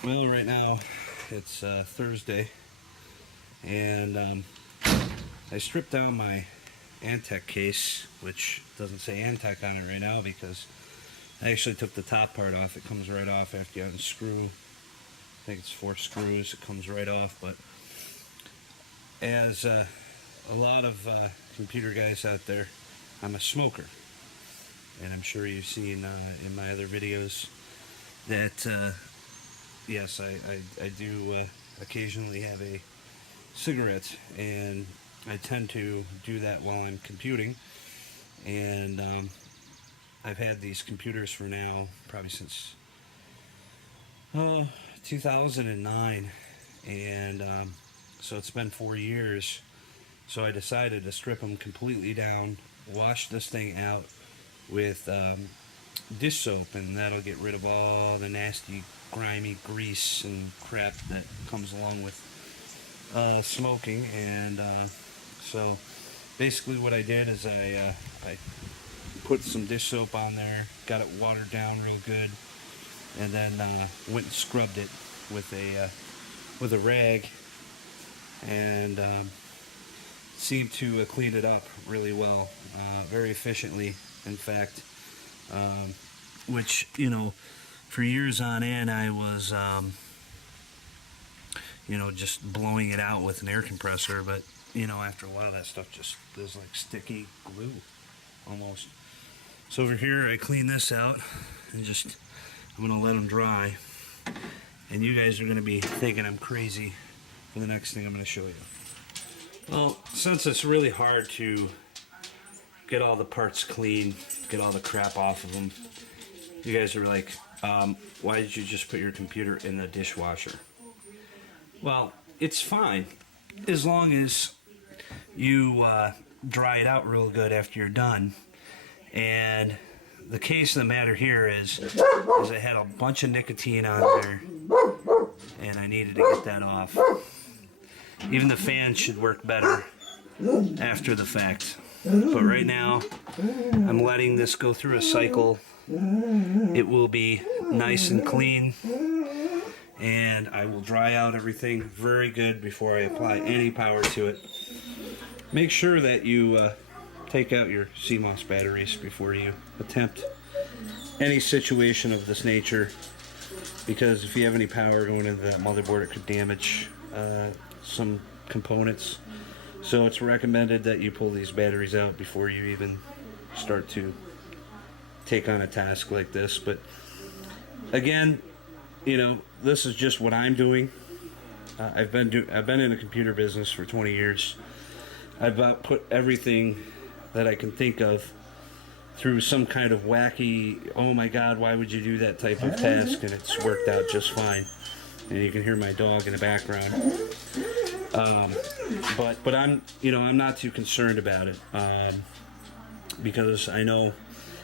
Well, right now it's Thursday, and I stripped down my Antec case, which doesn't say Antec on it right now because I actually took the top part off. It comes right off after you unscrew. I think it's 4 screws. It comes right off. But as a lot of computer guys out there, I'm a smoker, and I'm sure you've seen in my other videos that yes, I do occasionally have a cigarette, and I tend to do that while I'm computing. And I've had these computers for now probably since 2009, and so it's been 4 years. So I decided to strip them completely down, wash this thing out with dish soap, and that'll get rid of all the nasty, grimy grease and crap that comes along with smoking. And so basically what I did is I put some dish soap on there, got it watered down real good, and then went and scrubbed it with a rag, and seemed to clean it up really well, very efficiently, in fact. Which, for years on end, I was, just blowing it out with an air compressor, but, after a while that stuff just is like sticky glue, almost. So over here, I clean this out, and I'm going to let them dry, and you guys are going to be thinking I'm crazy for the next thing I'm going to show you. Well, since it's really hard to get all the parts clean, get all the crap off of them, you guys are like, why did you just put your computer in the dishwasher? Well, it's fine as long as you dry it out real good after you're done. And the case of the matter here is I had a bunch of nicotine on there, and I needed to get that off. Even the fan should work better after the fact. But right now, I'm letting this go through a cycle. It will be nice and clean, and I will dry out everything very good before I apply any power to it. Make sure that you take out your CMOS batteries before you attempt any situation of this nature, because if you have any power going into that motherboard, it could damage some components. So it's recommended that you pull these batteries out before you even start to take on a task like this. But again, this is just what I'm doing. I've been in the computer business for 20 years. I've put everything that I can think of through some kind of wacky, oh my God, why would you do that type of task, and it's worked out just fine. And you can hear my dog in the background. But I'm not too concerned about it, because I know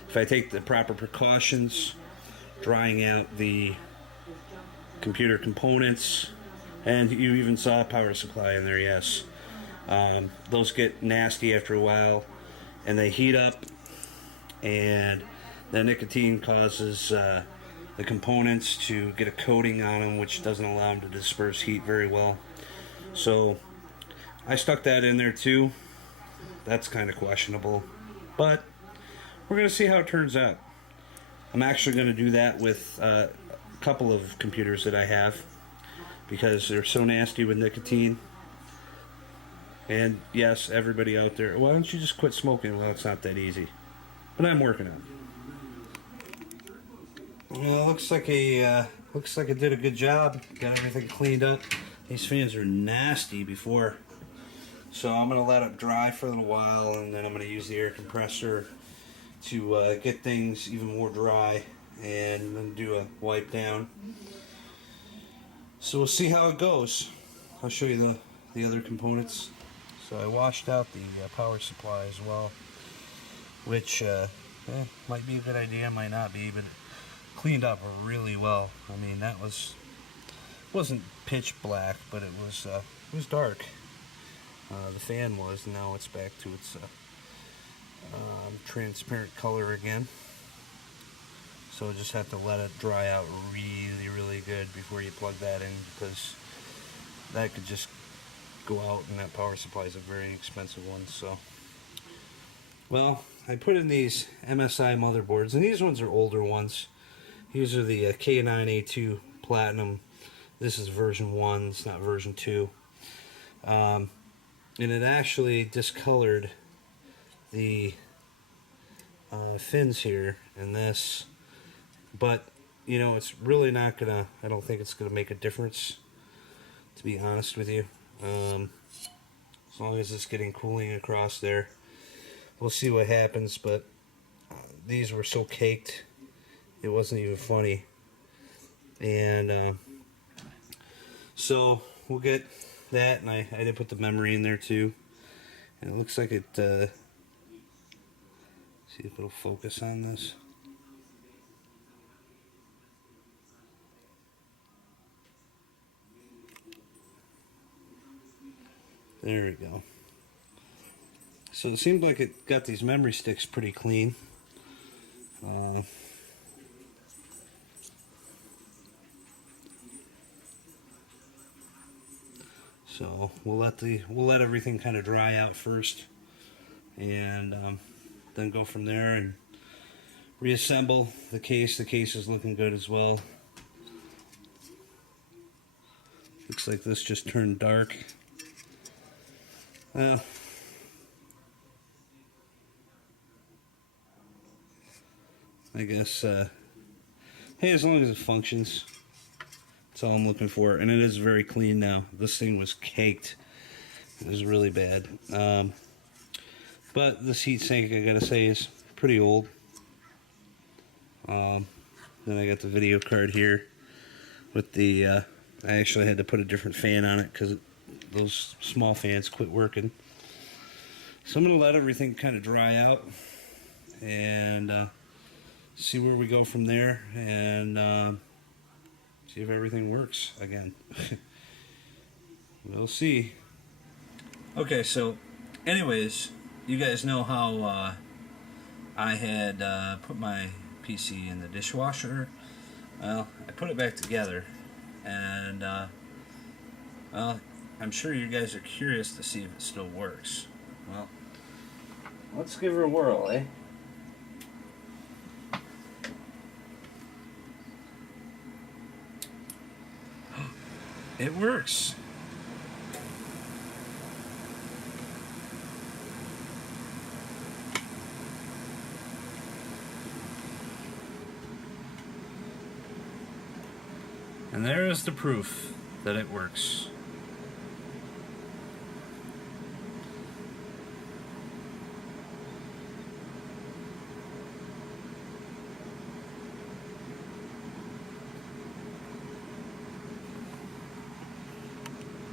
if I take the proper precautions, drying out the computer components, and you even saw a power supply in there, yes. Those get nasty after a while, and they heat up, and the nicotine causes the components to get a coating on them, which doesn't allow them to disperse heat very well. So I stuck that in there too. That's kind of questionable, but we're going to see how it turns out. I'm actually going to do that with a couple of computers that I have, because they're so nasty with nicotine. And yes, everybody out there, why don't you just quit smoking? Well, it's not that easy, but I'm working on it. Well, looks like I did a good job. Got everything cleaned up. These fans are nasty before, so I'm going to let it dry for a little while, and then I'm going to use the air compressor to get things even more dry, and then do a wipe down. So we'll see how it goes. I'll show you the other components. So I washed out the power supply as well, which might be a good idea, might not be, but it cleaned up really well. I mean, wasn't pitch black, but it was dark. The fan was. Now it's back to its transparent color again. So just have to let it dry out really, really good before you plug that in, because that could just go out, and that power supply is a very expensive one. So, well, I put in these MSI motherboards, and these ones are older ones. These are the K9A2 Platinum. This is version 1, it's not version 2. And it actually discolored the fins here in this, but you know, it's really not gonna, I don't think it's gonna make a difference, to be honest with you. As long as it's getting cooling across there, we'll see what happens. But these were so caked, it wasn't even funny. And so we'll get that, and I did put the memory in there too, and it looks like it, see if it'll focus on this. There we go. So it seemed like it got these memory sticks pretty clean. So we'll let everything kind of dry out first, and then go from there and reassemble the case. The case is looking good as well. Looks like this just turned dark. I guess, hey, as long as it functions, that's all I'm looking for. And it is very clean now. This thing was caked. It was really bad. But this heatsink, I gotta say, is pretty old. Then I got the video card here with the, I actually had to put a different fan on it because those small fans quit working. So I'm going to let everything kind of dry out and see where we go from there, and see if everything works again. We'll see. Okay, so anyways, you guys know how I had put my PC in the dishwasher. Well, I put it back together, and well, I'm sure you guys are curious to see if it still works. Well, let's give her a whirl, eh? It works. And there is the proof that it works.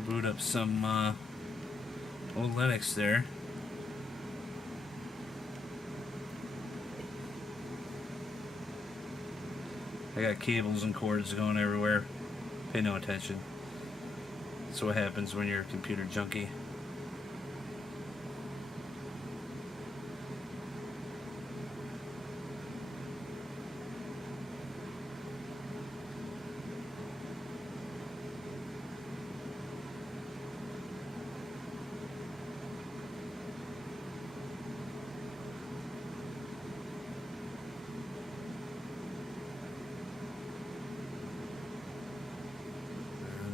Boot up some old Linux there. I got cables and cords going everywhere. Pay no attention. That's what happens when you're a computer junkie.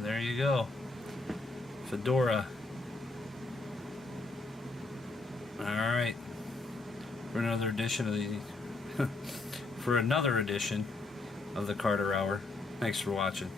There you go. Fedora. Alright. For another edition of the for another edition of the Carter Hour. Thanks for watching.